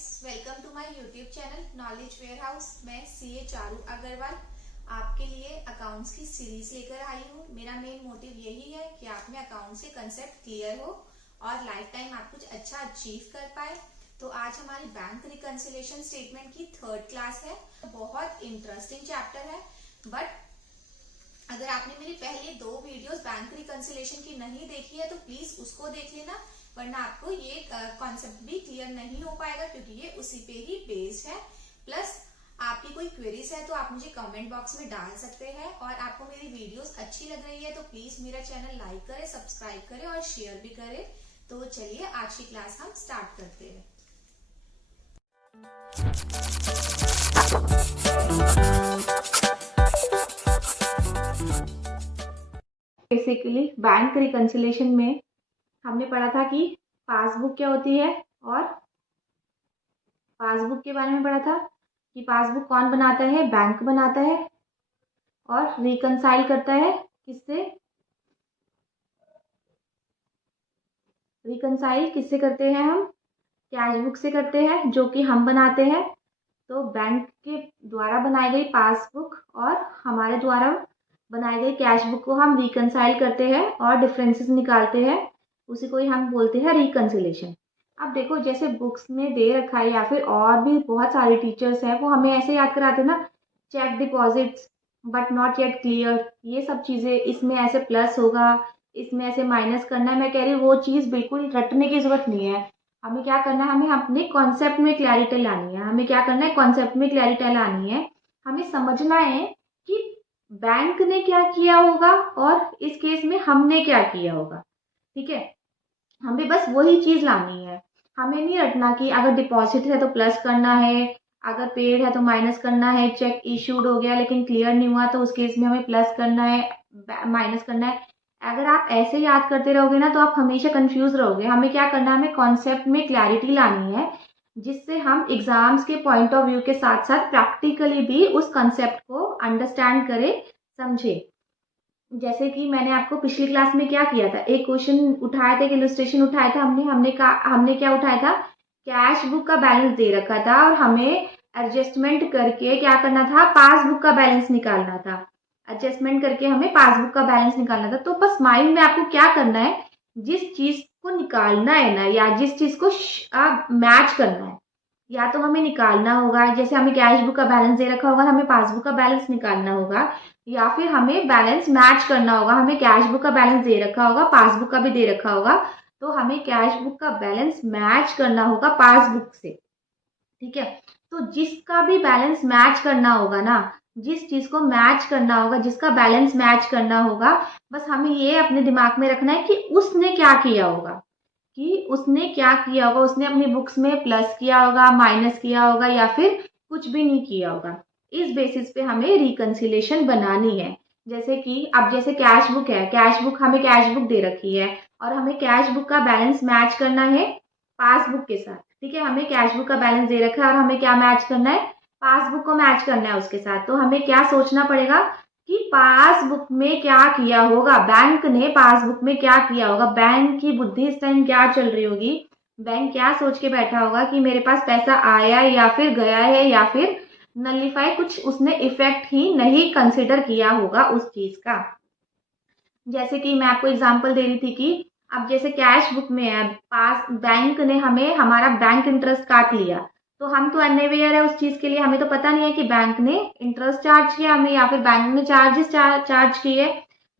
Welcome to my YouTube channel knowledge ware house. मैं CA Charu Agrawal आपके लिए अकाउंट्स की सीरीज लेकर आई हूँ। मेरा मेन मोटिव यही है कि आप में अकाउंट्स के कंसेप्ट क्लियर हो और लाइफ टाइम आप कुछ अच्छा अचीव कर पाए। तो आज हमारी बैंक रिकंसिलिएशन स्टेटमेंट की थर्ड क्लास है। बहुत इंटरेस्टिंग चैप्टर है, बट अगर आपने मेरी पहले 2 वीडियोस बैंक रिकंसिलिएशन की नहीं देखी है तो प्लीज उसको देख लेना, वरना आपको ये कॉन्सेप्ट भी क्लियर नहीं हो पाएगा, क्योंकि ये उसी पे ही बेस्ड है। प्लस आपकी कोई क्वेरीज है तो आप मुझे कमेंट बॉक्स में डाल सकते हैं। और आपको मेरी वीडियोस अच्छी लग रही है तो प्लीज मेरा चैनल लाइक करें, सब्सक्राइब करें और शेयर भी करें। तो चलिए आज की क्लास हम स्टार्ट करते हैं। बेसिकली बैंक रिकंसिलिएशन में हमने पढ़ा था कि पासबुक क्या होती है, और पासबुक के बारे में पढ़ा था कि पासबुक कौन बनाता है, बैंक बनाता है, और रिकंसाइल करता है किससे, रिकंसाइल किससे करते हैं हम, कैश बुक से करते हैं जो कि हम बनाते हैं। तो बैंक के द्वारा बनाई गई पासबुक और हमारे द्वारा बनाई गई कैश बुक को हम रिकंसाइल करते हैं और डिफरेंसेस निकालते हैं, उसी को ही हम बोलते हैं रिकंसिलिएशन। अब देखो, जैसे बुक्स में दे रखा है या फिर और भी बहुत सारे टीचर्स हैं वो हमें ऐसे याद कराते ना, cheque deposits but not yet clear, ये सब चीज़ें, इसमें ऐसे प्लस होगा, इसमें ऐसे माइनस करना है। मैं कह रही हूँ वो चीज़ बिल्कुल रटने की जरूरत नहीं है। हमें क्या करना है, हमें अपने कॉन्सेप्ट में क्लैरिटी लानी है। हमें क्या करना है, कॉन्सेप्ट में क्लैरिटी लानी है। हमें समझना है कि बैंक ने क्या किया होगा और इस केस में हमने क्या किया होगा। ठीक है, हमें बस वही चीज लानी है। हमें नहीं रटना कि अगर डिपॉजिट है तो प्लस करना है, अगर पेड है तो माइनस करना है, चेक इशूड हो गया लेकिन क्लियर नहीं हुआ तो उस केस में हमें प्लस करना है, माइनस करना है। अगर आप ऐसे याद करते रहोगे ना तो आप हमेशा कंफ्यूज रहोगे। हमें क्या करना है, हमें कॉन्सेप्ट में क्लैरिटी लानी है, जिससे हम एग्जाम्स के पॉइंट ऑफ व्यू के साथ साथ प्रैक्टिकली भी उस कॉन्सेप्ट को अंडरस्टैंड करें, समझे। जैसे कि मैंने आपको पिछली क्लास में क्या किया था, एक क्वेश्चन उठाया था, एक इलस्ट्रेशन उठाया था। हमने क्या उठाया था, कैश बुक का बैलेंस दे रखा था और हमें एडजस्टमेंट करके क्या करना था, पासबुक का बैलेंस निकालना था। एडजस्टमेंट करके हमें पासबुक का बैलेंस निकालना था। तो बस माइंड में आपको क्या करना है, जिस चीज को निकालना है ना, या जिस चीज को मैच करना है, या तो हमें निकालना होगा, जैसे हमें कैश बुक का बैलेंस दे रखा होगा, हमें पासबुक का बैलेंस निकालना होगा, या फिर हमें बैलेंस मैच करना होगा। हमें कैश बुक का बैलेंस दे रखा होगा, पासबुक का भी दे रखा होगा, तो हमें कैश बुक का बैलेंस मैच करना होगा पासबुक से। ठीक है, तो जिसका भी बैलेंस मैच करना होगा ना, जिस चीज को मैच करना होगा, जिसका बैलेंस मैच करना होगा, बस हमें ये अपने दिमाग में रखना है कि उसने क्या किया होगा, कि उसने क्या किया होगा। उसने अपनी बुक्स में प्लस किया होगा, माइनस किया होगा, या फिर कुछ भी नहीं किया होगा। इस बेसिस पे हमें रिकंसिलिएशन बनानी है। जैसे कि अब जैसे कैश बुक है, कैश बुक, हमें कैश बुक दे रखी है और हमें कैश बुक का बैलेंस मैच करना है पासबुक के साथ। ठीक है, हमें कैश बुक का बैलेंस दे रखा है और हमें क्या मैच करना है, पासबुक को मैच करना है उसके साथ। तो हमें क्या सोचना पड़ेगा कि पासबुक में क्या किया होगा, बैंक ने पासबुक में क्या किया होगा, बैंक की बुद्धि इस टाइम क्या चल रही होगी, बैंक क्या सोच के बैठा होगा कि मेरे पास पैसा आया या फिर गया है, या फिर नलीफाई, कुछ उसने इफेक्ट ही नहीं कंसिडर किया होगा उस चीज का। जैसे कि मैं आपको एग्जांपल दे रही थी कि अब जैसे कैश बुक में है, पास बैंक ने हमें हमारा बैंक इंटरेस्ट काट लिया, तो हम तो अनअवेयर है उस चीज के लिए, हमें तो पता नहीं है कि बैंक ने इंटरेस्ट चार्ज किया हमें या फिर बैंक ने चार्जेस चार्ज किए,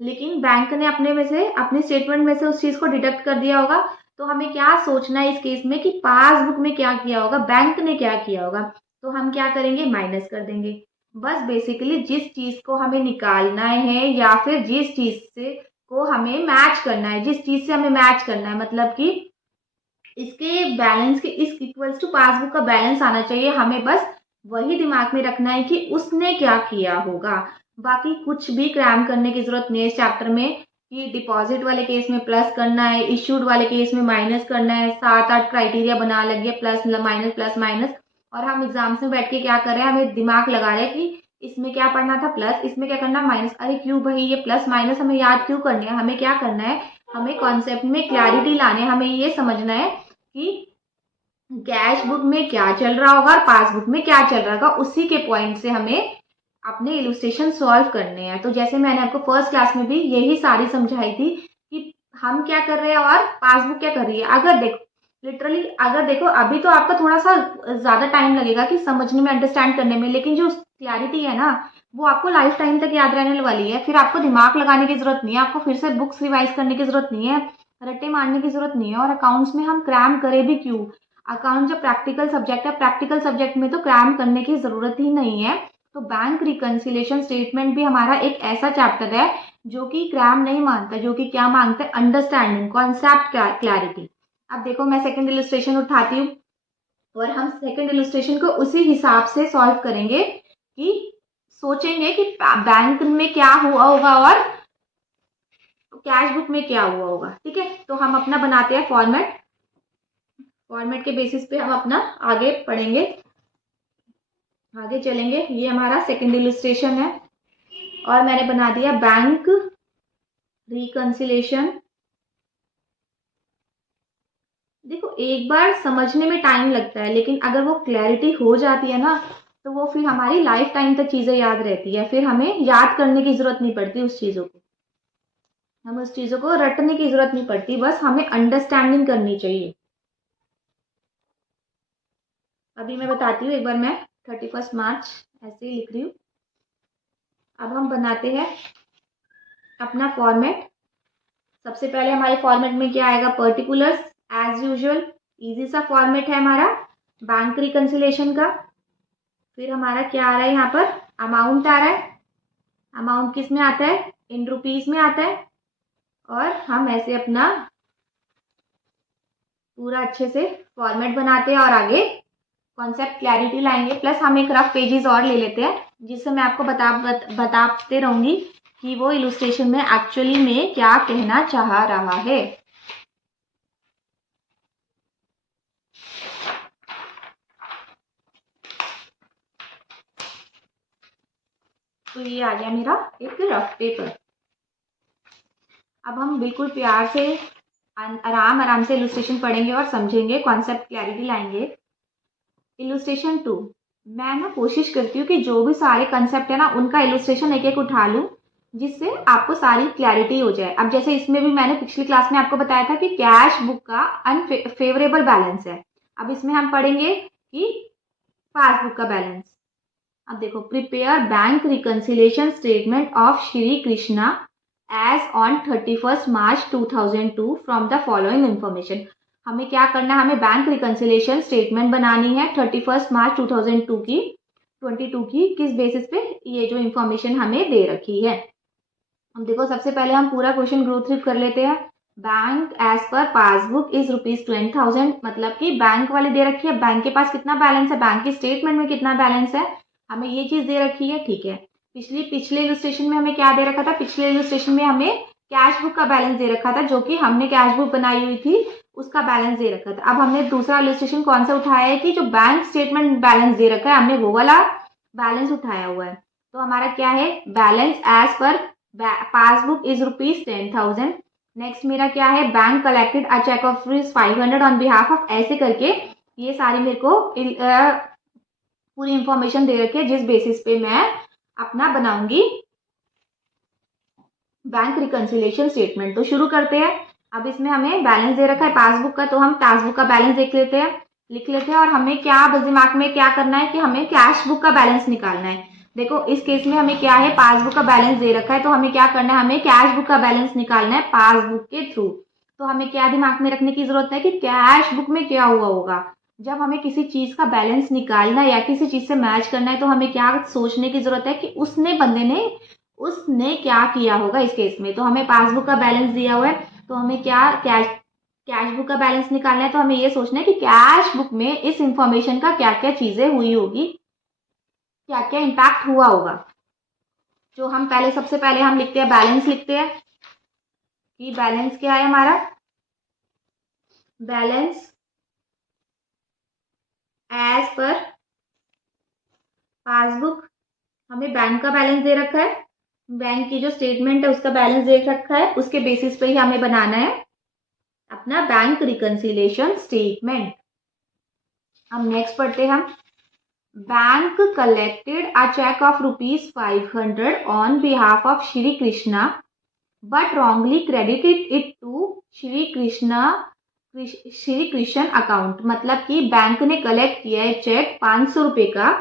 लेकिन बैंक ने अपने में से, अपने स्टेटमेंट में से उस चीज को डिडक्ट कर दिया होगा। तो हमें क्या सोचना है इस केस में कि पासबुक में क्या किया होगा, बैंक ने क्या किया होगा। तो हम क्या करेंगे, माइनस कर देंगे। बस बेसिकली जिस चीज को हमें निकालना है या फिर जिस चीज से को हमें मैच करना है, जिस चीज से हमें मैच करना है, मतलब कि इसके बैलेंस के इस इक्वल्स टू पासबुक का बैलेंस आना चाहिए, हमें बस वही दिमाग में रखना है कि उसने क्या किया होगा। बाकी कुछ भी क्रैम करने की जरूरत नहीं है इस चैप्टर में, कि डिपॉजिट वाले केस में प्लस करना है, इश्यूड वाले केस में माइनस करना है, 7-8 क्राइटेरिया बना लगे, प्लस माइनस प्लस माइनस। और हम एग्जाम्स में बैठ के क्या कर रहे हैं, हमें दिमाग लगा रहे हैं कि इसमें क्या पढ़ना था प्लस, इसमें क्या करना माइनस। अरे क्यों भाई, ये प्लस माइनस हमें याद क्यों करने हैं, हमें क्या करना है, हमें कॉन्सेप्ट में क्लैरिटी लाने, हमें ये समझना है कि कैश बुक में क्या चल रहा होगा और पासबुक में क्या चल रहा होगा, उसी के पॉइंट से हमें अपने इलस्ट्रेशन सॉल्व करने हैं। तो जैसे मैंने आपको फर्स्ट क्लास में भी यही सारी समझाई थी कि हम क्या कर रहे हैं और पासबुक क्या कर रही है। अगर देखो लिटरली, अगर देखो अभी तो आपका थोड़ा सा ज्यादा टाइम लगेगा कि समझने में, अंडरस्टैंड करने में, लेकिन जो क्लैरिटी है ना वो आपको लाइफ टाइम तक याद रहने वाली है। फिर आपको दिमाग लगाने की जरूरत नहीं है, आपको फिर से बुक्स रिवाइज करने की जरूरत नहीं है, रट्टे मारने की जरूरत नहीं है। और अकाउंट्स में हम क्रैम करें भी क्यों, अकाउंट जब प्रैक्टिकल सब्जेक्ट है, प्रैक्टिकल सब्जेक्ट में तो क्रैम करने की जरूरत ही नहीं है। तो बैंक रिकंसिलिएशन स्टेटमेंट भी हमारा एक ऐसा चैप्टर है जो कि क्रैम नहीं मानता, जो कि क्या मांगता है, अंडरस्टैंडिंग, कॉन्सेप्ट क्लैरिटी। अब देखो मैं सेकंड इलस्ट्रेशन उठाती हूँ और हम सेकंड इलस्ट्रेशन को उसी हिसाब से सॉल्व करेंगे कि सोचेंगे कि बैंक में क्या हुआ होगा और कैश बुक में क्या हुआ होगा। ठीक है, तो हम अपना बनाते हैं फॉर्मेट, फॉर्मेट के बेसिस पे हम अपना आगे पढ़ेंगे, आगे चलेंगे। ये हमारा सेकंड इलस्ट्रेशन है और मैंने बना दिया बैंक रिकंसिलेशन। देखो एक बार समझने में टाइम लगता है, लेकिन अगर वो क्लैरिटी हो जाती है ना तो वो फिर हमारी लाइफ टाइम तक चीजें याद रहती है। फिर हमें याद करने की जरूरत नहीं पड़ती उस चीजों को, हमें उस चीजों को रटने की जरूरत नहीं पड़ती, बस हमें अंडरस्टैंडिंग करनी चाहिए। अभी मैं बताती हूँ, एक बार मैं 31 मार्च ऐसे ही लिख रही हूँ। अब हम बनाते हैं अपना फॉर्मेट। सबसे पहले हमारे फॉर्मेट में क्या आएगा, पर्टिकुलर्स, एज यूजुअल इजी सा फॉर्मेट है हमारा बैंक रिकंसिलेशन का। फिर हमारा क्या आ रहा है, यहाँ पर अमाउंट आ रहा है, अमाउंट किस में आता है, इन रुपीज में आता है। और हम ऐसे अपना पूरा अच्छे से फॉर्मेट बनाते हैं और आगे कॉन्सेप्ट क्लैरिटी लाएंगे। प्लस हम एक रफ पेजेस और ले लेते हैं जिससे मैं आपको बताते रहूंगी कि वो इलस्ट्रेशन में एक्चुअली में क्या कहना चाह रहा है। तो ये आ गया मेरा एक रफ पेपर। अब हम बिल्कुल प्यार से आराम से इलस्ट्रेशन पढ़ेंगे और समझेंगे, कॉन्सेप्ट क्लैरिटी लाएंगे। इलस्ट्रेशन 2, मैं ना कोशिश करती हूँ कि जो भी सारे कंसेप्ट है ना उनका इलस्ट्रेशन एक एक उठा लूँ जिससे आपको सारी क्लैरिटी हो जाए। अब जैसे इसमें भी मैंने पिछली क्लास में आपको बताया था कि कैश बुक का अनफेवरेबल बैलेंस है। अब इसमें हम पढ़ेंगे कि पासबुक का बैलेंस। अब देखो, prepare bank reconciliation statement of Shri Krishna as on 31 March 2002 from the following information. हमें क्या करना है, हमें बैंक रिकंसिलिएशन स्टेटमेंट बनानी है 31 मार्च 2002 की 22 की, किस बेसिस पे, ये जो इंफॉर्मेशन हमें दे रखी है। हम देखो सबसे पहले हम पूरा क्वेश्चन ग्रो थ्रू कर लेते हैं। Bank as per passbook is ₹20,000, मतलब कि बैंक वाले दे रखी है, बैंक के पास कितना बैलेंस है, बैंक के स्टेटमेंट में कितना बैलेंस है, हमें ये चीज दे रखी है। ठीक है, पिछले इलस्ट्रेशन में हमें क्या दे रखा था, पिछले इलस्ट्रेशन में हमें कैश बुक का बैलेंस दे रखा था, जो कि हमने कैश बुक बनाई हुई थी उसका बैलेंस दे रखा था। अब हमने दूसरा इलस्ट्रेशन कौन सा उठाया है कि जो बैंक स्टेटमेंट बैलेंस दे रखा है, हमने वो वाला बैलेंस उठाया हुआ है। तो हमारा क्या है, balance as per passbook is ₹10,000। Next मेरा क्या है, bank collected a cheque of ₹500 on behalf of, ऐसे करके ये सारी मेरे को पूरी इंफॉर्मेशन दे रखी है जिस बेसिस पे मैं अपना बनाऊंगी बैंक रिकंसिलिएशन स्टेटमेंट। तो शुरू करते हैं। अब इसमें हमें बैलेंस दे रखा है पासबुक का, तो हम पासबुक का बैलेंस देख लेते हैं, लिख लेते हैं। और हमें क्या बस दिमाग में क्या करना है कि हमें कैश बुक का बैलेंस निकालना है। देखो इस केस में हमें क्या है, पासबुक का बैलेंस दे रखा है, तो हमें क्या करना है, हमें कैश बुक का बैलेंस निकालना है पासबुक के थ्रू। तो हमें क्या दिमाग में रखने की जरूरत है कि कैश बुक में क्या हुआ होगा। जब हमें किसी चीज का बैलेंस निकालना है या किसी चीज से मैच करना है तो हमें क्या सोचने की जरूरत है कि बंदे ने उसने क्या किया होगा इस केस में। तो हमें पासबुक का बैलेंस दिया हुआ है, तो हमें क्या कैश बुक का बैलेंस निकालना है। तो हमें ये सोचना है कि कैश बुक में इस इंफॉर्मेशन का क्या क्या चीजें हुई होगी, क्या क्या इम्पैक्ट हुआ होगा। जो हम पहले सबसे पहले हम लिखते हैं, बैलेंस लिखते हैं कि बैलेंस क्या है हमारा, बैलेंस एज पर पासबुक, हमें बैंक का बैलेंस दे रखा है, बैंक की जो स्टेटमेंट है उसका बैलेंस दे रखा है, उसके बेसिस पे ही हमें बनाना है अपना बैंक रिकंसिलिएशन स्टेटमेंट। अब नेक्स्ट पढ़ते हैं हम। Bank collected a cheque of ₹500 on behalf of Shri Krishna but wrongly credited it to Shri Krishna account. मतलब कि बैंक ने कलेक्ट किया है चेक 500 रुपए का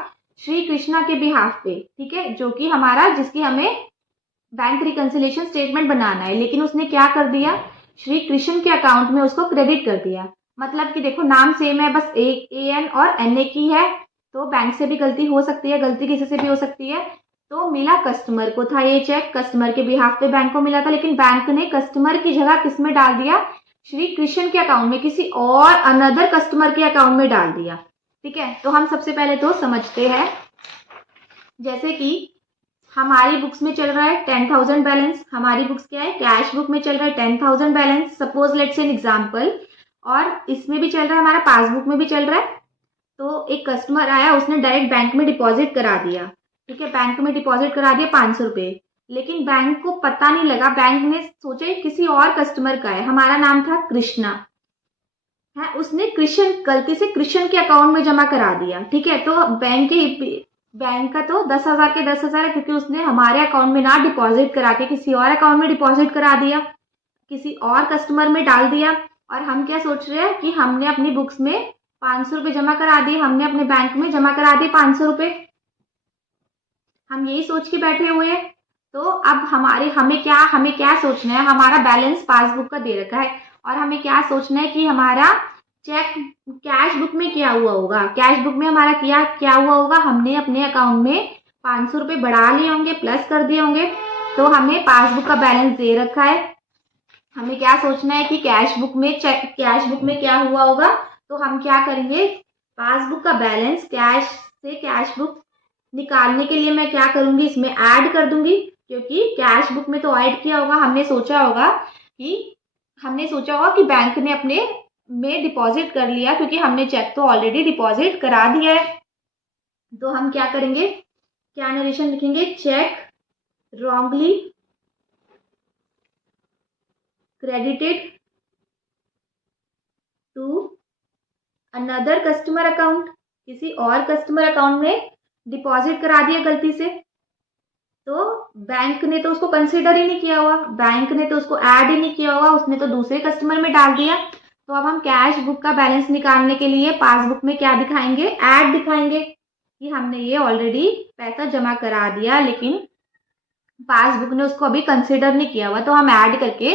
श्री कृष्णा के बिहाफ पे, ठीक है, जो कि हमारा, जिसकी हमें बैंक रिकंसिलिएशन स्टेटमेंट बनाना है, लेकिन उसने क्या कर दिया, श्री कृष्ण के अकाउंट में उसको क्रेडिट कर दिया। मतलब कि देखो नाम सेम है, बस ए एन और एन ए की है, तो बैंक से भी गलती हो सकती है, गलती किसी से भी हो सकती है। तो मिला कस्टमर को था ये चेक, कस्टमर के बिहाफ पे बैंक को मिला था, लेकिन बैंक ने कस्टमर की जगह किस में डाल दिया, श्री कृष्ण के अकाउंट में, किसी और अनदर कस्टमर के अकाउंट में डाल दिया। ठीक है, तो हम सबसे पहले तो समझते हैं, जैसे कि हमारी बुक्स में चल रहा है 10,000 बैलेंस, हमारी बुक्स क्या है, कैश बुक में चल रहा है 10,000 balance, suppose let's an example, और इसमें भी चल रहा है, हमारा पासबुक में भी चल रहा है। तो एक कस्टमर आया, उसने डायरेक्ट बैंक में डिपॉजिट करा दिया, ठीक है, बैंक में डिपॉजिट करा दिया 500 रुपए, लेकिन बैंक को पता नहीं लगा, बैंक ने सोचा किसी और कस्टमर का है, हमारा नाम था कृष्णा है, उसने कृष्ण, गलती से कृष्ण के अकाउंट में जमा करा दिया। ठीक है, तो बैंक का तो 10,000 के 10,000 है, क्योंकि उसने हमारे अकाउंट में ना डिपॉजिट करा के किसी और अकाउंट में डिपॉजिट करा दिया, किसी और कस्टमर में डाल दिया। और हम क्या सोच रहे हैं कि हमने अपनी बुक्स में 500 रुपए जमा करा दिए, हमने अपने बैंक में जमा करा दिए 500 रुपए, हम यही सोच के बैठे हुए हैं। तो अब हमें क्या सोचना है, हमारा बैलेंस पासबुक का दे रखा है, और हमें क्या सोचना है कि हमारा चेक कैश बुक में क्या हुआ होगा, कैश बुक में हमारा क्या क्या हुआ होगा, हमने अपने अकाउंट में 500 रुपए बढ़ा लिए होंगे, प्लस कर दिए होंगे, तो हमें पासबुक का बैलेंस दे रखा है। हमें क्या सोचना है कि कैश बुक में क्या हुआ होगा, तो हम क्या करेंगे, पासबुक का बैलेंस कैश से कैश बुक निकालने के लिए मैं क्या करूंगी, इसमें ऐड कर दूंगी, क्योंकि कैश बुक में तो ऐड किया होगा, हमने सोचा होगा कि बैंक ने अपने में डिपॉजिट कर लिया, क्योंकि हमने चेक तो ऑलरेडी डिपॉजिट करा दिया है। तो हम क्या करेंगे, क्या नरेशन लिखेंगे, cheque wrongly credited to another customer account, किसी और कस्टमर अकाउंट में डिपॉजिट करा दिया गलती से, तो बैंक ने तो उसको कंसीडर ही नहीं किया हुआ, बैंक ने तो उसको ऐड ही नहीं किया हुआ, उसने तो दूसरे कस्टमर में डाल दिया। तो अब हम कैश बुक का बैलेंस निकालने के लिए पासबुक में क्या दिखाएंगे, ऐड दिखाएंगे कि हमने ये ऑलरेडी पैसा जमा करा दिया, लेकिन पासबुक ने उसको अभी कंसीडर नहीं किया हुआ, तो हम ऐड करके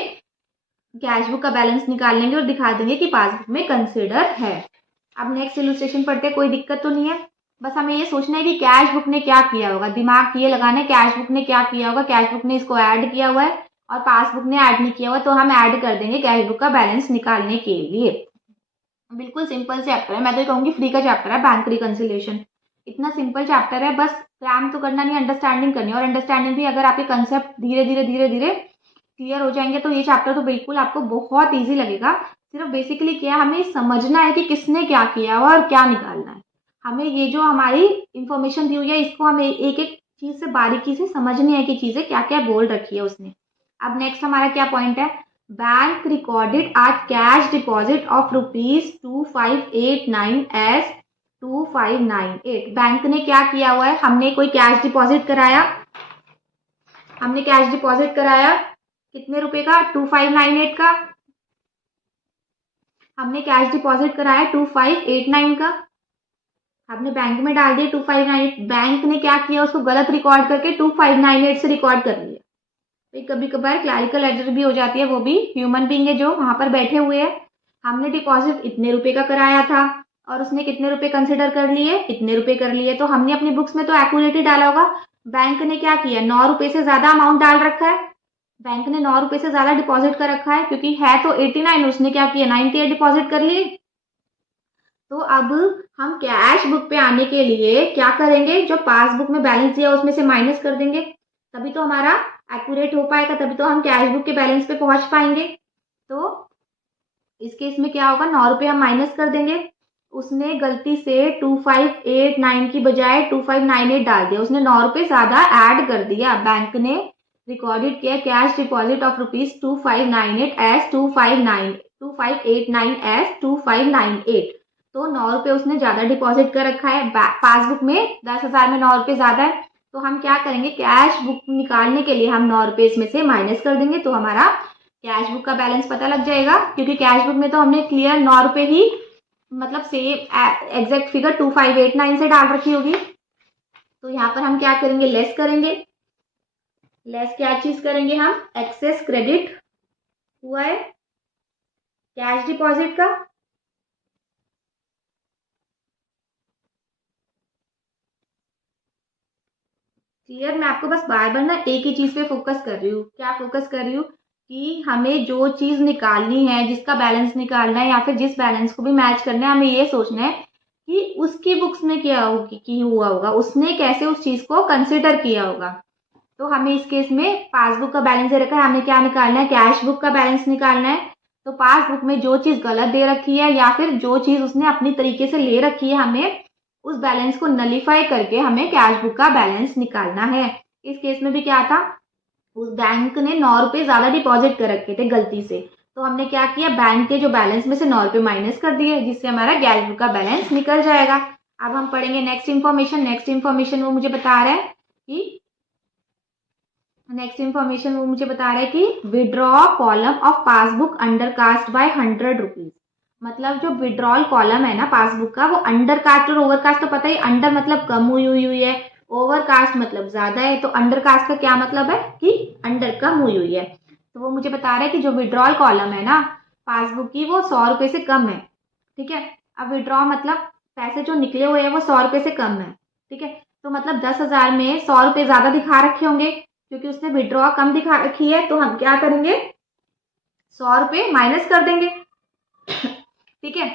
कैश बुक का बैलेंस निकाल लेंगे और दिखा देंगे कि पासबुक में कंसीडर है। अब नेक्स्ट इलस्ट्रेशन पढ़ते, कोई दिक्कत तो नहीं है, बस हमें ये सोचना है कि कैश बुक ने क्या किया होगा, दिमाग ये लगाना है कैश बुक ने क्या किया होगा, कैश बुक ने इसको ऐड किया हुआ है और पासबुक ने ऐड नहीं किया हुआ, तो हम ऐड कर देंगे कैश बुक का बैलेंस निकालने के लिए। बिल्कुल सिंपल चैप्टर है, मैं तो कहूँगी फ्री का चैप्टर है, बैंक रिकंसिलिएशन इतना सिंपल चैप्टर है, बस क्रैम तो करना नहीं, अंडरस्टैंडिंग करनी है, और अंडरस्टैंडिंग भी अगर आपके कंसेप्ट धीरे धीरे क्लियर हो जाएंगे तो ये चैप्टर तो बिल्कुल आपको बहुत ईजी लगेगा। सिर्फ बेसिकली क्या हमें समझना है कि किसने क्या किया हुआ और क्या निकालना है, हमें ये जो हमारी इंफॉर्मेशन दी हुई है इसको हमें एक एक चीज से बारीकी से समझनी है कि चीजें क्या क्या बोल रखी है उसने। अब नेक्स्ट हमारा क्या पॉइंट है, bank recorded a cash deposit of ₹2589 as 2598। Bank ने क्या किया हुआ है, हमने कोई कैश डिपॉजिट कराया, कितने रुपए का, 2598 का, हमने कैश डिपॉजिट कराया 2589 का, हमने बैंक में डाल दिया 2598, बैंक ने क्या किया, उसको गलत रिकॉर्ड करके 2598 से रिकॉर्ड कर लिया। तो कभी कभार क्लैरिकल एरर भी हो जाती है, वो भी ह्यूमन बीइंग है जो वहां पर बैठे हुए हैं। हमने डिपॉजिट इतने रुपए का कराया था और उसने कितने रुपए कंसिडर कर लिए, इतने रुपए कर लिए, तो हमने अपनी बुक्स में तो एक्यूरेट ही डाला होगा। बैंक ने क्या किया, 9 रुपए से ज्यादा अमाउंट डाल रखा है, बैंक ने 9 रुपए से ज्यादा डिपॉजिट कर रखा है, क्योंकि है तो 89, उसने क्या किया 98 डिपॉजिट कर लिए। तो अब हम कैश बुक पे आने के लिए क्या करेंगे, जो पासबुक में बैलेंस दिया उसमें से माइनस कर देंगे, तभी तो हमारा एक्यूरेट हो पाएगा, तभी तो हम कैश बुक के बैलेंस पे पहुंच पाएंगे। तो इस केस में क्या होगा, 9 रुपए हम माइनस कर देंगे, उसने गलती से 2589 की बजाय 2598 डाल दिया, उसने 9 रुपए ज्यादा ऐड कर दिया। बैंक ने रिकॉर्डेड किया cash deposit of ₹2598 as 2589 as 2598, तो 9 रुपये उसने ज़्यादा डिपॉजिट कर रखा है, पासबुक में 10,000 में 9 रुपये ज़्यादा है। तो हम क्या करेंगे, कैश बुक निकालने के लिए हम 9 रुपये इसमें से माइनस कर देंगे, तो हमारा कैश बुक का बैलेंस पता लग जाएगा। क्योंकि कैश बुक में तो हमने क्लियर 9 रुपये ही मतलब सेम एग्जैक्ट फिगर 2589 से डाल रखी होगी। तो यहाँ पर हम क्या करेंगे, लेस करेंगे। लेस क्या चीज करेंगे हम, एक्सेस क्रेडिट हुआ है कैश डिपॉजिट का, क्लियर। मैं आपको बस बार बार ना एक ही चीज पे फोकस कर रही हूँ। क्या फोकस कर रही हूँ कि हमें जो चीज निकालनी है, जिसका बैलेंस निकालना है या फिर जिस बैलेंस को भी मैच करना है, हमें ये सोचना है कि उसकी बुक्स में क्या होगी, की हुआ होगा, उसने कैसे उस चीज को कंसिडर किया होगा। तो हमें इस केस में पासबुक का बैलेंस दे रखा है, हमें क्या निकालना है, कैश बुक का बैलेंस निकालना है। तो पासबुक में जो चीज गलत दे रखी है या फिर जो चीज उसने अपनी तरीके से ले रखी है, हमें उस बैलेंस को नलीफाई करके हमें कैश बुक का बैलेंस निकालना है। इस केस में भी क्या था, उस बैंक ने 9 रुपये ज्यादा डिपॉजिट कर रखे थे गलती से, तो हमने क्या किया, बैंक के जो बैलेंस में से 9 रुपये माइनस कर दिए, जिससे हमारा कैश बुक का बैलेंस निकल जाएगा। अब हम पढ़ेंगे नेक्स्ट इन्फॉर्मेशन। नेक्स्ट इन्फॉर्मेशन वो मुझे बता रहा है कि withdraw column of passbook undercast by 100 rupees. मतलब जो विड्रॉल कॉलम है ना पासबुक का, वो अंडर कास्ट और ओवर कास्ट तो पता ही, अंडर मतलब कम हुई है, ओवर कास्ट मतलब ज्यादा है। तो अंडर कास्ट का क्या मतलब है कि अंडर कम हुई है। तो वो मुझे बता रहा है कि जो विड्रॉल कॉलम है ना पासबुक की, वो 100 रुपये से कम है। ठीक है, अब विड्रॉ मतलब पैसे जो निकले हुए हैं वो 100 रुपये से कम है। ठीक है, तो मतलब 10,000 में 100 रुपये ज्यादा दिखा रखे होंगे, क्योंकि उसने विड्रॉ कम दिखा रखी है। तो हम क्या करेंगे, 100 रुपये माइनस कर देंगे। ठीक है,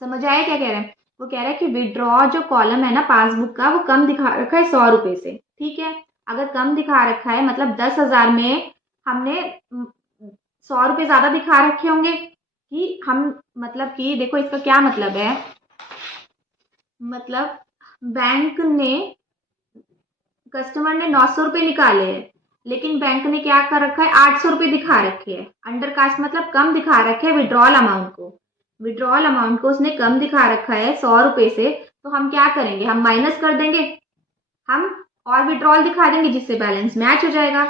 समझ आया क्या कह रहे हैं। वो कह रहा है कि विड्रॉ जो कॉलम है ना पासबुक का, वो कम दिखा रखा है 100 रुपये से। ठीक है, अगर कम दिखा रखा है मतलब 10,000 में हमने 100 रुपये ज्यादा दिखा रखे होंगे कि हम, मतलब कि देखो इसका क्या मतलब है, मतलब बैंक ने, कस्टमर ने 900 रुपये निकाले हैं, लेकिन बैंक ने क्या कर रखा है, 800 रुपये दिखा रखे हैं। अंडर कास्ट मतलब कम दिखा रखे हैं विड्रॉल अमाउंट को, विड्रॉल अमाउंट को उसने कम दिखा रखा है 100 रुपये से। तो हम क्या करेंगे, हम माइनस कर देंगे, हम और विड्रॉल दिखा देंगे जिससे बैलेंस मैच हो जाएगा।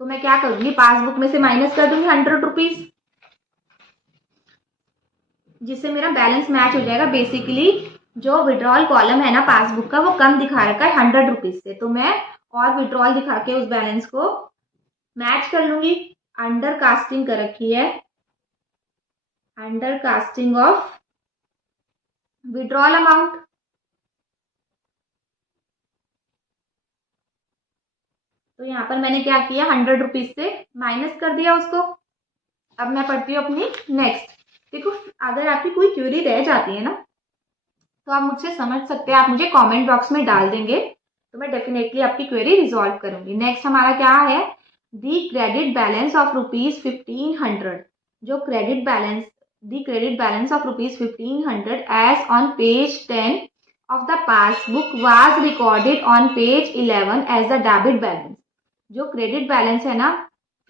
तो मैं क्या करूंगी, पासबुक में से माइनस कर दूंगी 100 रुपीज, जिससे मेरा बैलेंस मैच हो जाएगा। बेसिकली जो विड्रॉल कॉलम है ना पासबुक का, वो कम दिखा रखा है 100 रुपीज से, तो मैं और विड्रॉल दिखा के उस बैलेंस को मैच कर लूंगी। अंडर कास्टिंग कर रखी है, under casting of withdrawal amount. तो यहाँ पर मैंने क्या किया, 100 रुपीज से माइनस कर दिया उसको। अब मैं पढ़ती हूँ अपनी नेक्स्ट। देखो, अगर आपकी कोई क्वेरी रह जाती है ना, तो आप मुझसे समझ सकते हैं, आप मुझे कमेंट बॉक्स में डाल देंगे, तो मैं डेफिनेटली आपकी क्वेरी रिजॉल्व करूंगी। नेक्स्ट हमारा क्या है, दी क्रेडिट बैलेंस ऑफ ₹1500। जो credit balance, the credit balance of ₹1500 as on page 10 of the passbook was recorded on page 11 as the debit balance. जो क्रेडिट बैलेंस है ना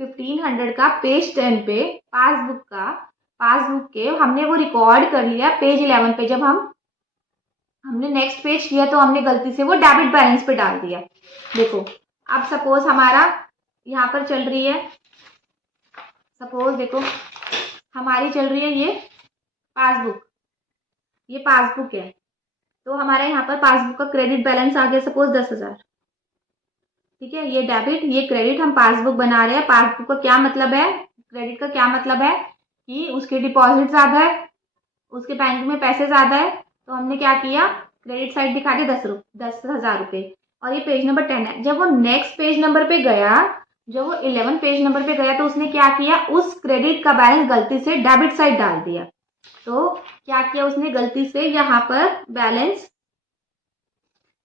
1500 का, पेज 10 पे पासबुक के हमने वो रिकॉर्ड कर लिया पेज 11 पे। जब हमने नेक्स्ट पेज किया तो हमने गलती से वो डेबिट बैलेंस पे डाल दिया। देखो, अब सपोज हमारा यहाँ पर चल रही है, सपोज देखो हमारी चल रही है ये पासबुक, ये पासबुक है। तो हमारे यहाँ पर पासबुक का क्रेडिट बैलेंस आ गया सपोज 10,000। ठीक है, ये डेबिट ये क्रेडिट, हम पासबुक बना रहे हैं। पासबुक का क्या मतलब है, क्रेडिट का क्या मतलब है कि उसके डिपॉजिट ज्यादा है, उसके बैंक में पैसे ज्यादा है। तो हमने क्या किया, क्रेडिट साइड दिखा दी 10,000 रुपये, और ये पेज नंबर 10 है। जब वो नेक्स्ट पेज नंबर पे गया, जब वो 11 पेज नंबर पे गया, तो उसने क्या किया, उस क्रेडिट का बैलेंस गलती से डेबिट साइड डाल दिया। तो क्या किया उसने, गलती से यहाँ पर बैलेंस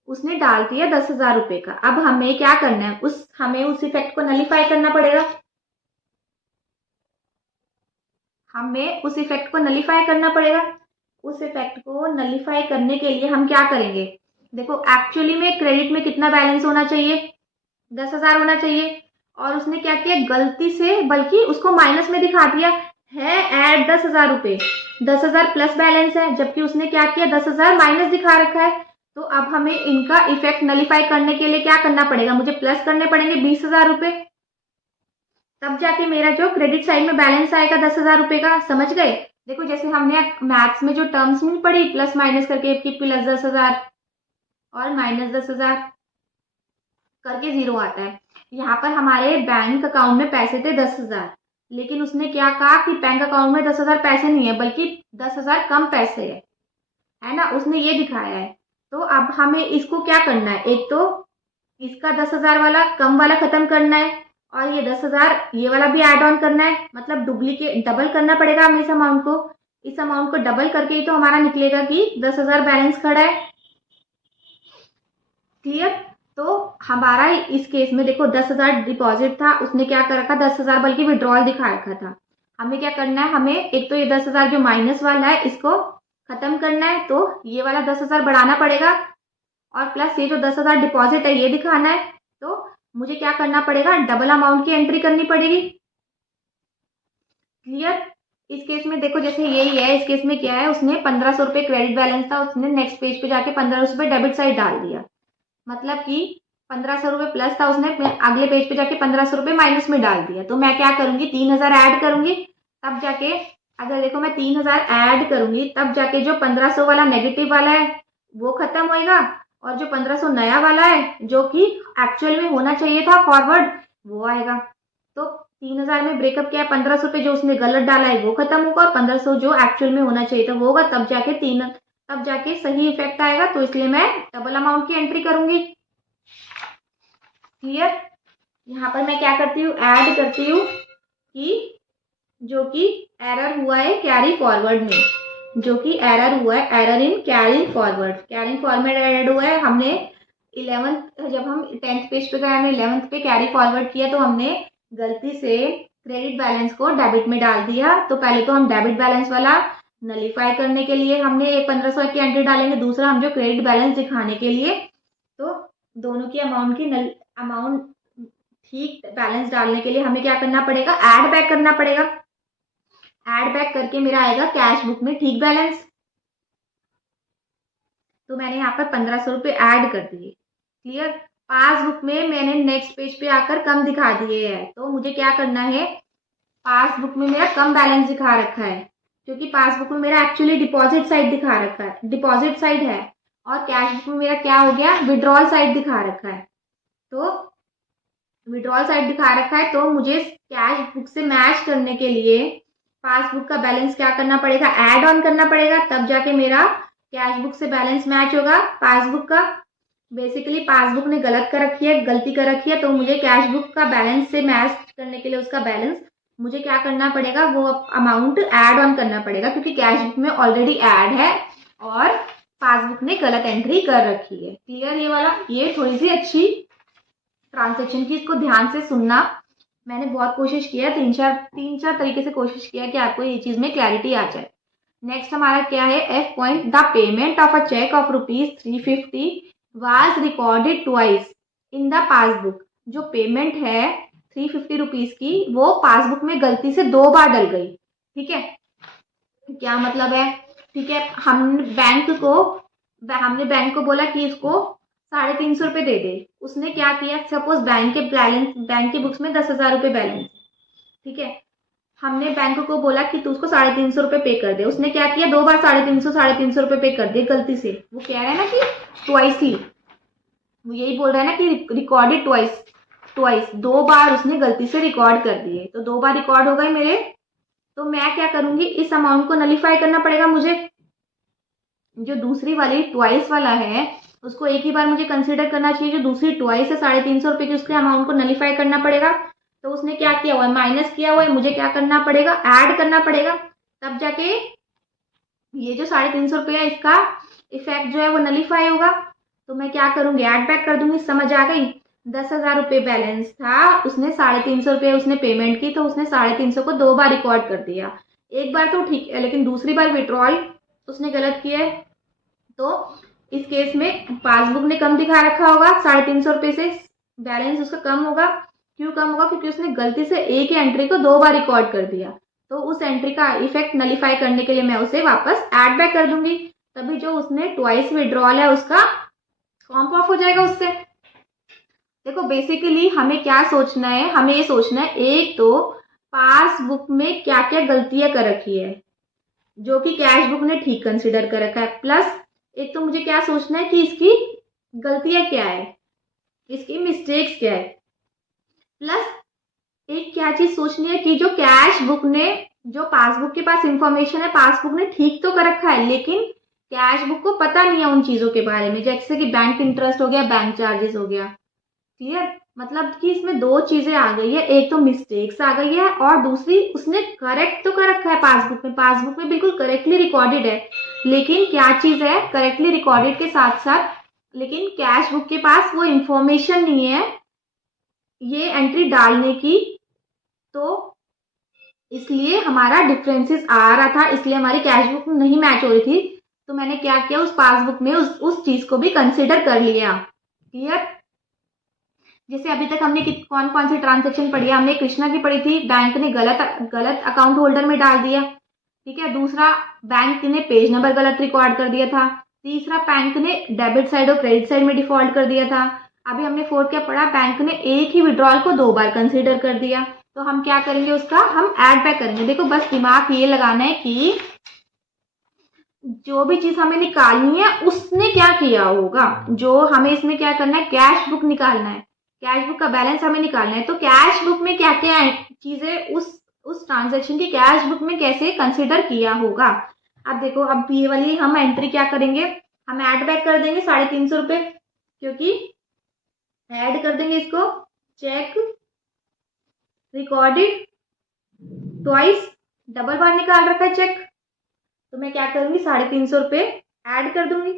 उसने डाल दिया 10,000 रुपये का। अब हमें क्या करना है, हमें उस इफेक्ट को नलीफाई करना पड़ेगा। हमें उस इफेक्ट को नलीफाई करना पड़ेगा। उस इफेक्ट को नलीफाई करने के लिए हम क्या करेंगे, देखो एक्चुअली में क्रेडिट में कितना बैलेंस होना चाहिए, 10,000 होना चाहिए, और उसने क्या किया, गलती से, बल्कि उसको माइनस में दिखा दिया है, ऐड 10,000 रुपये। 10,000 प्लस बैलेंस है, जबकि उसने क्या किया 10,000 माइनस दिखा रखा है। तो अब हमें इनका इफेक्ट नलीफाई करने के लिए क्या करना पड़ेगा, मुझे प्लस करने पड़ेंगे 20,000 रुपए, तब जाके मेरा जो क्रेडिट साइड में बैलेंस आएगा 10,000 रुपए का। समझ गए? देखो जैसे हमने मैथ्स में जो टर्म्स नहीं पढ़ी, प्लस माइनस करके कि प्लस 10,000 और माइनस 10,000 करके 0 आता है। यहाँ पर हमारे बैंक अकाउंट में पैसे थे 10,000, लेकिन उसने क्या कहा कि बैंक अकाउंट में 10,000 पैसे नहीं है, बल्कि 10,000 कम पैसे है ना, उसने ये दिखाया है। तो अब हमें इसको क्या करना है, एक तो इसका 10,000 वाला कम वाला खत्म करना है, और ये 10,000 ये वाला भी ऐड ऑन करना है, मतलब डुप्लीकेट डबल करना पड़ेगा हमें इस अमाउंट को। इस अमाउंट को डबल करके ही तो हमारा निकलेगा कि 10,000 बैलेंस खड़ा है। क्लियर? तो हमारा इस केस में देखो 10,000 डिपॉजिट था, उसने क्या कर रखा 10,000 बल्कि विड्रॉल दिखा रखा था। हमें क्या करना है, हमें एक तो ये 10,000 जो माइनस वाला है इसको खत्म करना है, तो ये वाला 10,000 बढ़ाना पड़ेगा, और प्लस ये जो 10,000 डिपॉजिट है ये दिखाना है। तो मुझे क्या करना पड़ेगा, डबल अमाउंट की एंट्री करनी पड़ेगी। क्लियर? इस केस में देखो जैसे यही है, इस केस में क्या है, उसने 1,500 रुपये क्रेडिट बैलेंस था, उसने नेक्स्ट पेज पे जाके 1,500 रुपये डेबिट साइड डाल दिया, मतलब कि 1,500 रुपये प्लस था, उसने अगले पेज पे जाके 1,500 रुपये माइनस में डाल दिया। तो मैं क्या करूंगी, 3,000 ऐड करूंगी, तब जाके अगर देखो मैं 3,000 ऐड करूंगी तब जाके जो 1,500 वाला नेगेटिव वाला है वो खत्म होएगा, और जो 1,500 नया वाला है जो कि एक्चुअल में होना चाहिए था फॉरवर्ड, वो आएगा। तो 3,000 में ब्रेकअप क्या है, 1,500 पे जो उसने गलत डाला है वो खत्म होगा, और 1,500 जो एक्चुअल में होना चाहिए था वो होगा, तब जाके सही इफेक्ट आएगा। तो इसलिए मैं डबल अमाउंट की एंट्री करूंगी। क्लियर? यहाँ पर मैं क्या करती हूँ, ऐड करती हूँ कि जो कि एरर हुआ है कैरी फॉरवर्ड में, जो कि एरर हुआ है, error in carrying forward, carrying forward add हुआ है। हमने 11th जब हम 10th पेज पे गए, हमने 11th पे कैरी फॉरवर्ड किया, तो हमने गलती से क्रेडिट बैलेंस को डेबिट में डाल दिया। तो पहले तो हम डेबिट बैलेंस वाला नलीफाई करने के लिए हमने 1,500 की एंट्री डालेंगे, दूसरा हम जो क्रेडिट बैलेंस दिखाने के लिए, तो दोनों की अमाउंट ठीक बैलेंस डालने के लिए हमें क्या करना पड़ेगा, ऐड बैक करना पड़ेगा। ऐड बैक करके मेरा आएगा कैश बुक में ठीक बैलेंस। तो मैंने यहाँ पर 1,500 रुपये ऐड कर दिए। क्लियर? पासबुक में मैंने नेक्स्ट पेज पे आकर कम दिखा दिए है, तो मुझे क्या करना है, पासबुक में मेरा कम बैलेंस दिखा रखा है, क्योंकि पासबुक में मेरा एक्चुअली डिपॉजिट साइड दिखा रखा है, डिपॉजिट साइड है, और कैश बुक में मेरा क्या हो गया, विड्रॉल साइड दिखा रखा है। तो विड्रॉल साइड दिखा रखा है, तो मुझे कैश बुक से मैच करने के लिए पासबुक का बैलेंस क्या करना पड़ेगा, ऐड ऑन करना पड़ेगा, तब जाके मेरा कैश बुक से बैलेंस मैच होगा पासबुक का। बेसिकली पासबुक ने गलती कर रखी है, तो मुझे कैश बुक का बैलेंस से मैच करने के लिए उसका बैलेंस मुझे क्या करना पड़ेगा, वो अमाउंट ऐड ऑन करना पड़ेगा, क्योंकि कैश बुक में ऑलरेडी ऐड है और पासबुक ने गलत एंट्री कर रखी है। क्लियर? ये वाला, ये थोड़ी सी अच्छी ट्रांजेक्शन की, इसको ध्यान से सुनना। मैंने बहुत कोशिश किया, तीन चार तरीके से कोशिश किया कि आपको ये चीज में क्लैरिटी आ जाए। नेक्स्ट हमारा क्या है, F point, the payment of a cheque of ₹350 was recorded twice in the passbook. जो पेमेंट है 350 रुपीज की, वो पासबुक में गलती से 2 बार डल गई। ठीक है? क्या मतलब है? ठीक है, हमने बैंक को बोला कि इसको 350 रुपये दे दे। उसने क्या किया, सपोज बैंक के बुक्स में 10,000 रुपये बैलेंस, ठीक है, हमने बैंक को बोला कि तू उसको 350 रुपये पे कर दे। उसने क्या किया, 2 बार 350 रुपये पे कर दिए गलती से। वो कह रहा है ना कि ट्वाइसली, वो यही बोल रहा है ना कि रिकॉर्डेड ट्वाइस 2 बार उसने गलती से रिकॉर्ड कर दिए, तो 2 बार रिकॉर्ड हो गए मेरे। तो मैं क्या करूंगी, इस अमाउंट को नलीफाई करना पड़ेगा मुझे। जो दूसरी वाली ट्वाइस वाला है उसको एक ही बार मुझे कंसीडर करना चाहिए, जो दूसरी ट्वाइस है 350 रुपये की, उसके अमाउंट को नलीफाई करना पड़ेगा। तो उसने क्या किया हुआ है, माइनस किया हुआ है, मुझे क्या करना पड़ेगा, ऐड करना पड़ेगा, तब जाके ये जो 350 रुपये है इसका इफेक्ट जो है वो नलीफाई होगा। तो मैं क्या करूंगी, ऐड बैक कर दूंगी। समझ आ गई? 10,000 रुपये बैलेंस था, उसने 350 रुपये उसने पेमेंट की, तो उसने 350 को 2 बार रिकॉर्ड कर दिया। एक बार तो ठीक है, लेकिन दूसरी बार विड्रॉल उसने गलत किया है। तो इस केस में पासबुक ने कम दिखा रखा होगा, 350 रुपये से बैलेंस उसका कम होगा। क्यों कम होगा? क्योंकि उसने गलती से एक ही एंट्री को 2 बार रिकॉर्ड कर दिया। तो उस एंट्री का इफेक्ट नलीफाई करने के लिए मैं उसे वापस ऐड बैक कर दूंगी, तभी जो उसने ट्वाइस विड्रॉल है उसका कॉम्प ऑफ हो जाएगा उससे। देखो बेसिकली हमें क्या सोचना है, हमें ये सोचना है एक तो पासबुक में क्या क्या गलतियां कर रखी है जो कि कैश बुक ने ठीक कंसिडर कर रखा है, प्लस एक तो मुझे क्या सोचना है कि इसकी गलतियां क्या है, इसकी मिस्टेक्स क्या है, प्लस एक क्या चीज सोचनी है कि जो कैश बुक ने, जो पासबुक के पास इंफॉर्मेशन है पासबुक ने ठीक तो कर रखा है, लेकिन कैश बुक को पता नहीं है उन चीजों के बारे में, जैसे कि बैंक इंटरेस्ट हो गया, बैंक चार्जेस हो गया। क्लियर, मतलब कि इसमें दो चीजें आ गई है, एक तो मिस्टेक्स आ गई है और दूसरी उसने करेक्ट तो कर रखा है पासबुक में, पासबुक में बिल्कुल करेक्टली रिकॉर्डेड है, लेकिन क्या चीज है करेक्टली रिकॉर्डेड के साथ साथ लेकिन कैश बुक के पास वो इंफॉर्मेशन नहीं है ये एंट्री डालने की, तो इसलिए हमारा डिफरेंसेस आ रहा था, इसलिए हमारी कैश बुक नहीं मैच हो रही थी, तो मैंने क्या किया उस पासबुक में उस चीज को भी कंसिडर कर लिया। क्लियर, जैसे अभी तक हमने कौन कौन सी ट्रांजेक्शन पढ़ी है, हमने कृष्णा की पढ़ी थी, बैंक ने गलत अकाउंट होल्डर में डाल दिया, ठीक है। दूसरा, बैंक ने पेज नंबर गलत रिकॉर्ड कर दिया था। तीसरा, बैंक ने डेबिट साइड और क्रेडिट साइड में डिफॉल्ट कर दिया था। अभी हमने फोर्थ क्या पढ़ा, बैंक ने एक ही विड्रॉल को 2 बार कंसिडर कर दिया, तो हम क्या करेंगे उसका हम ऐड बैक करेंगे। देखो बस दिमाग ये लगाना है कि जो भी चीज हमें निकालनी है उसने क्या किया होगा, जो हमें इसमें क्या करना है कैश बुक निकालना है, कैश बुक का बैलेंस हमें निकालना है, तो कैश बुक में क्या क्या चीजें उस ट्रांजेक्शन की कैश बुक में कैसे कंसिडर किया होगा। अब देखो अब ये वाली हम एंट्री क्या करेंगे, हम ऐड बैक कर देंगे 350 रुपये, क्योंकि ऐड कर देंगे इसको, चेक रिकॉर्डेड ट्वाइस, डबल बार निकाल रखा है चेक, तो मैं क्या करूंगी 350 रुपये ऐड कर दूंगी।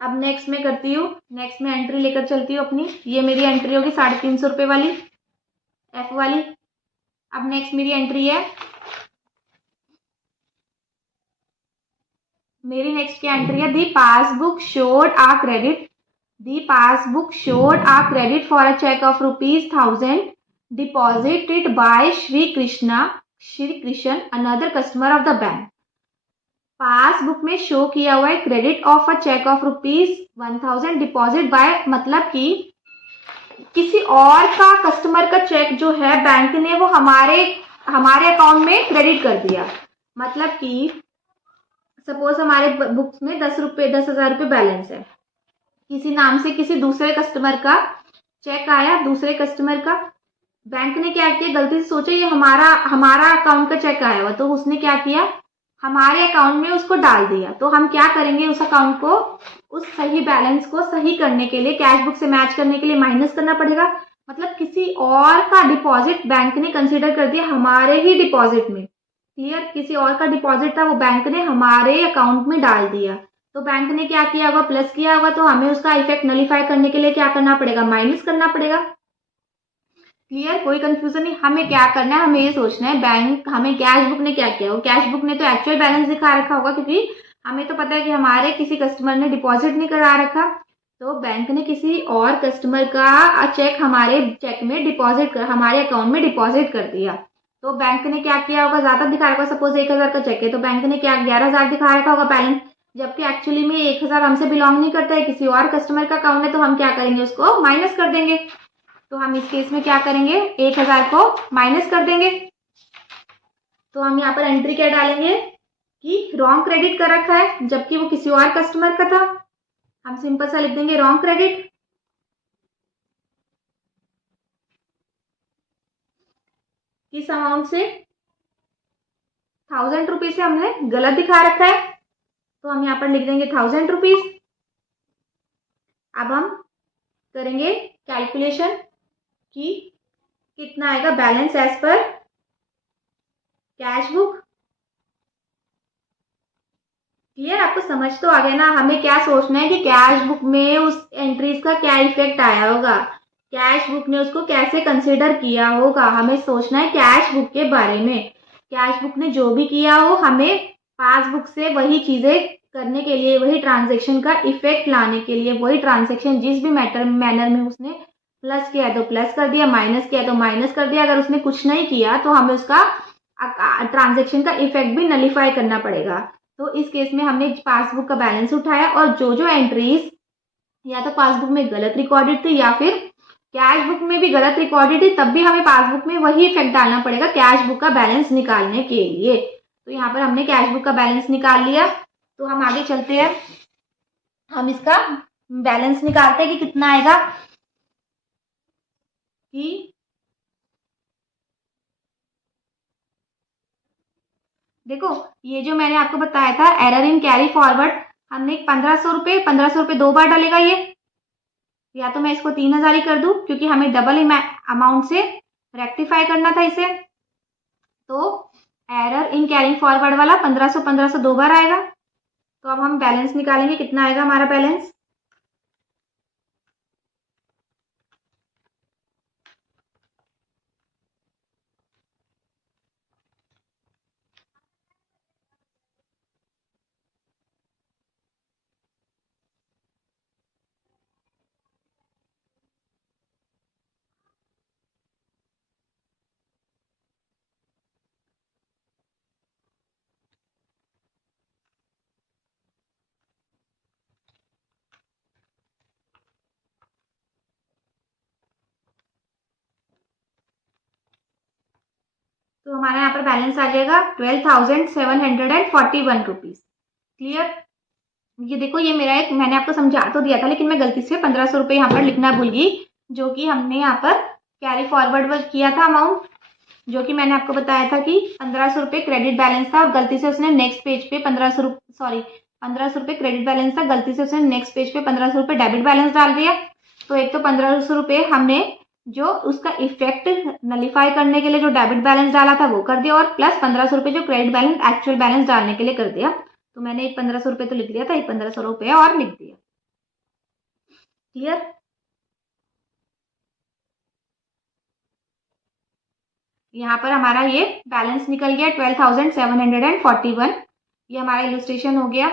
अब नेक्स्ट में करती हूँ, नेक्स्ट में एंट्री लेकर चलती हूँ अपनी, ये मेरी एंट्री होगी 350 रुपये वाली एफ वाली। अब नेक्स्ट मेरी एंट्री है, मेरी नेक्स्ट की एंट्री है the passbook showed a credit, the passbook showed a credit for a cheque of ₹1000 deposited by Shri Krishna another customer of the bank. Passbook में शो किया हुआ है credit of a cheque of ₹1000 deposit by, मतलब कि किसी और का कस्टमर का चेक जो है बैंक ने वो हमारे अकाउंट में क्रेडिट कर दिया। मतलब कि सपोज हमारे बुक्स में 10,000 रुपये बैलेंस है, किसी नाम से किसी दूसरे कस्टमर का चेक आया, दूसरे कस्टमर का, बैंक ने क्या किया गलती से सोचा ये हमारा अकाउंट का चेक आया हुआ, तो उसने क्या किया हमारे अकाउंट में उसको डाल दिया। तो हम क्या करेंगे उस अकाउंट को, उस सही बैलेंस को सही करने के लिए कैश बुक से मैच करने के लिए माइनस करना पड़ेगा, मतलब किसी और का डिपॉजिट बैंक ने कंसीडर कर दिया हमारे ही डिपॉजिट में। क्लियर, किसी और का डिपॉजिट था वो बैंक ने हमारे अकाउंट में डाल दिया, तो बैंक ने क्या किया होगा प्लस किया होगा, तो हमें उसका इफेक्ट नलीफाई करने के लिए क्या करना पड़ेगा माइनस करना पड़ेगा। क्लियर, कोई कंफ्यूजन नहीं, हमें क्या करना है, हमें ये सोचना है बैंक, हमें कैश बुक ने क्या किया हो, कैश बुक ने तो एक्चुअल बैलेंस दिखा रखा होगा, क्योंकि हमें तो पता है कि हमारे किसी कस्टमर ने डिपॉजिट नहीं करा रखा, तो बैंक ने किसी और कस्टमर का चेक हमारे चेक में डिपॉजिट कर, हमारे अकाउंट में डिपॉजिट कर दिया, तो बैंक ने क्या किया होगा ज्यादा दिखा रखा, सपोज 1000 का चेक है तो बैंक ने क्या 11,000 दिखा रखा होगा बैलेंस, जबकि एक्चुअली में 1000 हमसे बिलोंग नहीं करता है, किसी और कस्टमर का अकाउंट है, तो हम क्या करेंगे उसको माइनस कर देंगे। तो हम इस केस में क्या करेंगे 1000 को माइनस कर देंगे, तो हम यहाँ पर एंट्री क्या डालेंगे कि रॉन्ग क्रेडिट कर रखा है जबकि वो किसी और कस्टमर का था, हम सिंपल सा लिख देंगे रॉन्ग क्रेडिट। किस अमाउंट से 1000 रुपीज से हमने गलत दिखा रखा है, तो हम यहाँ पर लिख देंगे 1000 रुपीज। अब हम करेंगे कैलकुलेशन कि कितना आएगा balance as per cash book. Clear, आपको समझ तो आ गया ना, हमें क्या सोचना है कि कैश बुक में उस एंट्रीज का क्या इफेक्ट आया होगा, कैश बुक ने उसको कैसे कंसीडर किया होगा, हमें सोचना है कैश बुक के बारे में, कैश बुक ने जो भी किया हो हमें पासबुक से वही चीजें करने के लिए, वही ट्रांजेक्शन का इफेक्ट लाने के लिए, वही ट्रांजेक्शन जिस भी मैनर में उसने प्लस किया है तो प्लस कर दिया, माइनस किया है तो माइनस कर दिया। अगर उसने कुछ नहीं किया तो हमें उसका ट्रांजेक्शन का इफेक्ट भी नलीफाई करना पड़ेगा। तो इस केस में हमने पासबुक का बैलेंस उठाया और जो जो एंट्रीज या तो पासबुक में गलत रिकॉर्डेड थी या फिर कैश बुक में भी गलत रिकॉर्डेड थी, तब भी हमें पासबुक में वही इफेक्ट डालना पड़ेगा कैश बुक का बैलेंस निकालने के लिए। तो यहाँ पर हमने कैश बुक का बैलेंस निकाल लिया। तो हम आगे चलते हैं, हम इसका बैलेंस निकालते हैं कि कितना आएगा। कि देखो, ये जो मैंने आपको बताया था एरर इन कैरी फॉरवर्ड, हमने 1500 रुपये 2 बार डालेगा ये, या तो मैं इसको 3000 ही कर दूं क्योंकि हमें डबल अमाउंट से रेक्टिफाई करना था इसे। तो एरर इन कैरिंग फॉरवर्ड वाला 1500 2 बार आएगा। तो अब हम बैलेंस निकालेंगे, कितना आएगा हमारा बैलेंस। तो हमारा यहाँ पर बैलेंस आ जाएगा 12,741 रुपीज। क्लियर। ये देखो, ये मेरा एक, मैंने आपको समझा तो दिया था लेकिन मैं गलती से 1500 रुपये यहाँ पर लिखना भूल गई, जो कि हमने यहाँ पर कैरी फॉरवर्ड किया था अमाउंट, जो कि मैंने आपको बताया था कि 1500 रुपये क्रेडिट बैलेंस था और गलती से उसने नेक्स्ट पेज पे 1500 रुपये क्रेडिट बैलेंस था, गलती से उसने नेक्स्ट पेज पे 1500 रुपये डेबिट बैलेंस डाल दिया। तो एक तो 1500 रुपये हमने जो उसका इफेक्ट नलीफाई करने के लिए जो डेबिट बैलेंस डाला था वो कर दिया, और प्लस 1500 रुपये जो क्रेडिट बैलेंस एक्चुअल बैलेंस डालने के लिए कर दिया। तो मैंने एक 1500 रुपये तो लिख दिया था, एक 1500 रुपये और लिख दिया। क्लियर। यहाँ पर हमारा ये बैलेंस निकल गया 12,741। ये हमारा इलस्ट्रेशन हो गया।